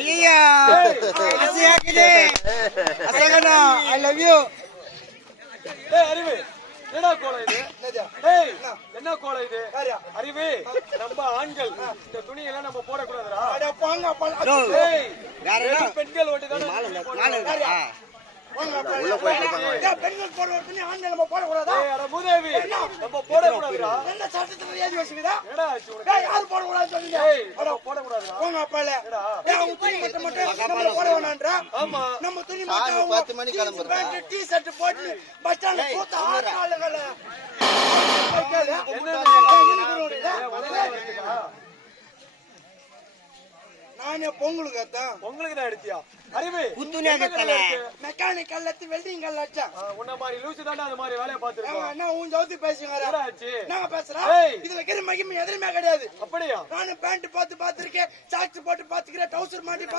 ஐயா அசையாக்குது அசகனா I love you. அறிவு என்ன கோலம் இது? என்ன கோலம் இது? அறிவு நம்ம ஆண்கள் இந்த துணியெல்லாம் நம்ம போடக்கூடாதுடா. பெண்கள் ஓட்டிதான் உள்ள போயிட்டு பெண்கள் போடுற துணி ஆண்கள் நம்ம போடக்கூடாதா? மூதேவி நம்ம போடக்கூடாதுடா. என்ன சட்டத்துல ஏறி வச்சுக்குதா? என்னடா ஆச்சு உனக்கு? யாரு போடக்கூடாதுன்னு சொன்னீங்க? போடக்கூடாதுடா. உங்க அப்பால உங்க துணி மட்டும் நம்ம போட வேணான்றா? ஆமா நம்ம துணி மட்டும் 10 மணி கிளம்புறோம். டீ ஷர்ட் போட்டு பஸ் ஸ்டாண்ட்ல கூத்த ஆளுகள நானே பொங்கலுக்கு தான் அடிச்சியா? அறிவு மெக்கானிக் கல்லத்து வெல்டிங் கல்லாச்சா உன்ன மாதிரி லூசு தாண்டா அந்த மாதிரி வேலையை பார்த்துருக்கோம். என்ன உன் ஜவுத்தி பேசுங்க நான் பேசுறேன். இது வைக்கிற மகிமை எதுவுமே கிடையாது. அப்படியா? நானும் பேண்ட் பார்த்துருக்கேன், சாக்ஸ் போட்டு பாத்துக்கிறேன், டவுசர் மாட்டி